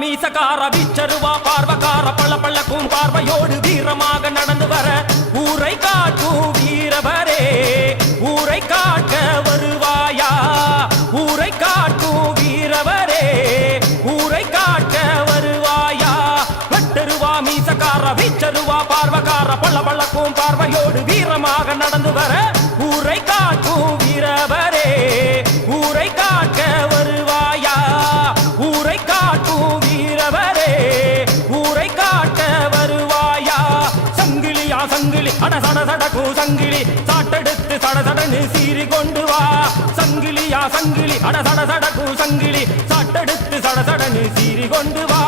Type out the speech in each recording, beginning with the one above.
மீசக்கார வீச்சருவா பார்வக்கார பள்ளப்பள்ளக்கும் பார்வையோடு வீரமாக நடந்து வர ஊரை காட்டும் வீரவரே ஊரை காக்க வருவாயா ஊரை காட்டும் வீரவரே ஊரை காக்க வருவாயா வெட்டருவா மீசக்கார வீச்சருவா பார்வக்கார பள்ளப்பள்ளக்கும் பார்வையோடு வீரமாக நடந்து வர ஊரை காட்டும் வீரவரே ஊரை காக்க வருவாயா ஊரை காட்டும் வீரவரே ஊரை காக்க வருவாயா சங்கிலியா சங்கிலி அட சட சடக்கும் சங்கிலி சாட்டெடுத்து சட சடன்னு சீறி கொண்டு வா சங்கிலியா சங்கிலி அட சட சடக்கும் சங்கிலி சாட்டெடுத்து சட சடன்னு சீறி கொண்டு வா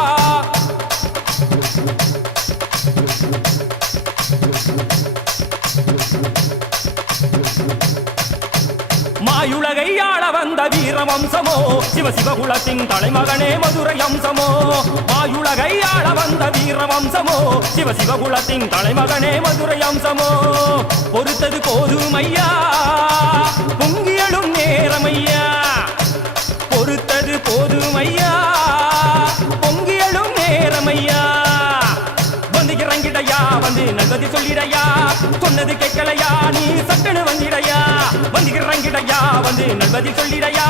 மாயுலகை ஆள வந்த வீர வம்சமோ சிவசிவகுலத்தின் தலைமகனே மதுரை அம்சமோ மாயுலகை ஆள வந்த வீர வம்சமோ சிவசிவகுலத்தின் தலைமகனே மதுரை அம்சமோ பொறுத்தது போதுமையா பொங்கியலும் நேரமையா பொறுத்தது போதுமையா பொங்கியலும் நேரமையா வந்து இறங்கிடையா வந்து நல்லது சொல்லிடையா சொன்னது கேட்கலையா நீ சட்டனு வந்திடையா வந்து இறங்கிடையா வந்து நல்லது சொல்லிடையா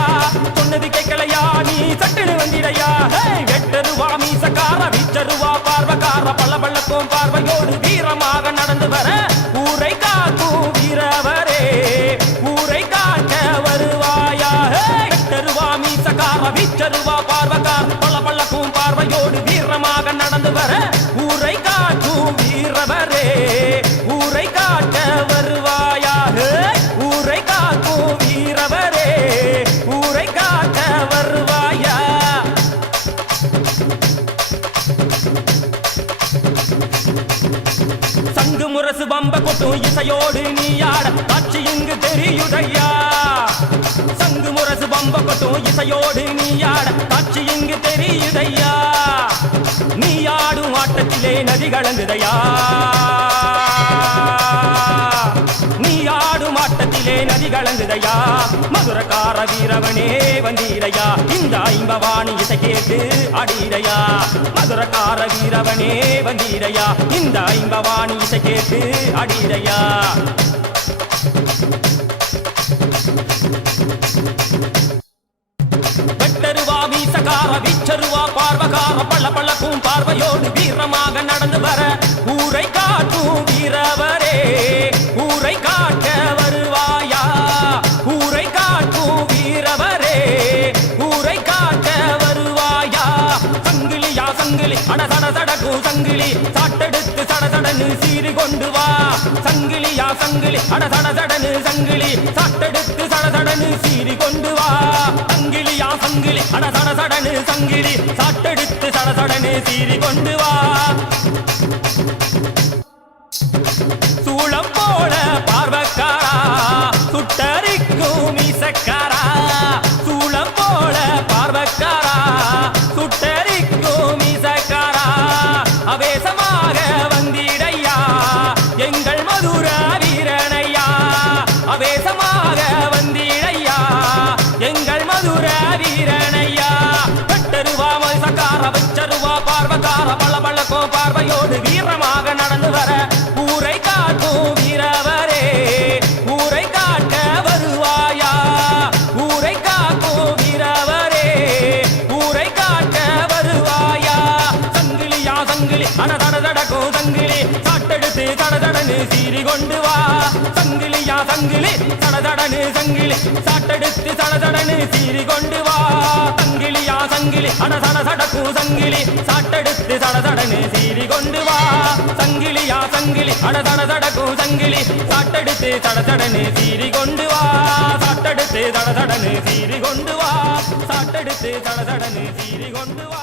சொன்னது கேட்கலையா நீ சட்டனு வந்திடையா வெட்டருவா மீசக்கார வீச்சருவா பார்வக்கார பள்ளப்பள்ளக்கும் பார்வையோடு வீரமாக நடந்து வர ஊரை காக்கும் வீரவரே ஊரை காக்க வருவாயா வெட்டருவா மீசக்கார வீச்சருவா பார்வக்கார பள்ளப்பள்ளக்கும் பார்வையோடு வீரமாக நடந்து வர ஊரை காக்கும் வீரவரே ஊரை காக்க வருவாயா ஊரை காக்கும் வீரவரே ஊரை காக்க வருவாயா சங்கு முரசு பம்ப கொட்டும் இசையோடு நீ ஆட காட்சி இங்கு தெரியுதையா சங்கு முரசு பம்ப கொட்டும் இசையோடு நீ ஆட காட்சி இங்கு தெரியுதையா நீ ஆடும் ஆட்டத்திலே நதி கலங்குதையா நீ ஆடும் ஆட்டத்திலே நதி கலங்குதையா மதுரக்கார வீரவனே வந்தீரையா இந்த ஐம்பவாணி இசை கேட்டு அடிடையா மதுரக்கார வீரவனே வந்தீரையா இந்த ஐம்பவாணி இசை கேட்டு அடிடையா வெட்டருவா வீசக்கார வீச்சருவா பார்வக்கார பள்ளப்பள்ளக்கும் பார்வையோடு வீரமாக நடந்து வர ஊரை காட்டும் வீரவரே ஊரை காக்க வருவாயா ஊரை காட்டும் வீரவரே ஊரை காக்க வருவாயா சங்கிலியா சங்கிலி அட சட சடக்கும் சங்கிலி சாட்டெடுத்து சட சடன்னு சீறி கொண்டு வா சங்கிலியா சங்கிலி அட சட சடன்னு சங்கிலி சாட்டெடுத்து சட சடன்னு சீறி கொண்டு வா சங்கிலியா சங்கிலி அட சட சடன்னு சங்கிலி சாட்டெடுத்து சட சடன்னு சீறி கொண்டு வா சூளம் போல பார்வக்காரா சுட்டரிக்கும் மீசக்காரா சூளம் போல பார்வக்காரா சுட்டரிக்கும் மீசக்காரா அவேசமாக வந்திடையா எங்கள் மதுர வீரனையா அவேசமாக வந்திடையா எங்கள் மதுர வீரனையா வெட்டருவா மீசக்கார வெச்சருவா பார்வக்கார பள்ளப்பள்ளக்கோ பார்வையோடு வீரமாக நடந்து வர ஊரை காட்டும் வீரவரே ஊரை காக்க வருவாயா ஊரை காக்கும் வீரவரே ஊரை காக்க வருவாயா சங்கிலியா சங்கிலி அனதடதடக்கும் சங்கிலி சாட்டெடுத்து சடதடன்னு சீறி கொண்டு வா சங்கிலியா சங்கிலி சடதடன்னு சங்கிலி சாட்டெடுத்து சடதடன்னு சீறி கொண்டு வா சங்கிலியா சங்கிலி அனதட சடக்கும் சங்கிலி சாட்டெடுத்து சடதடன்னு சீறி கொண்டு வா சங்கிலியா சங்கிலி அடதட சடக்கும் சங்கிலி சாட்டெடுத்து சடதடன்னு சீறி கொண்டு வா சாட்டெடுத்து சடதடன்னு சீறி கொண்டு வா சாட்டெடுத்து சடதடன்னு சீறி கொண்டு வா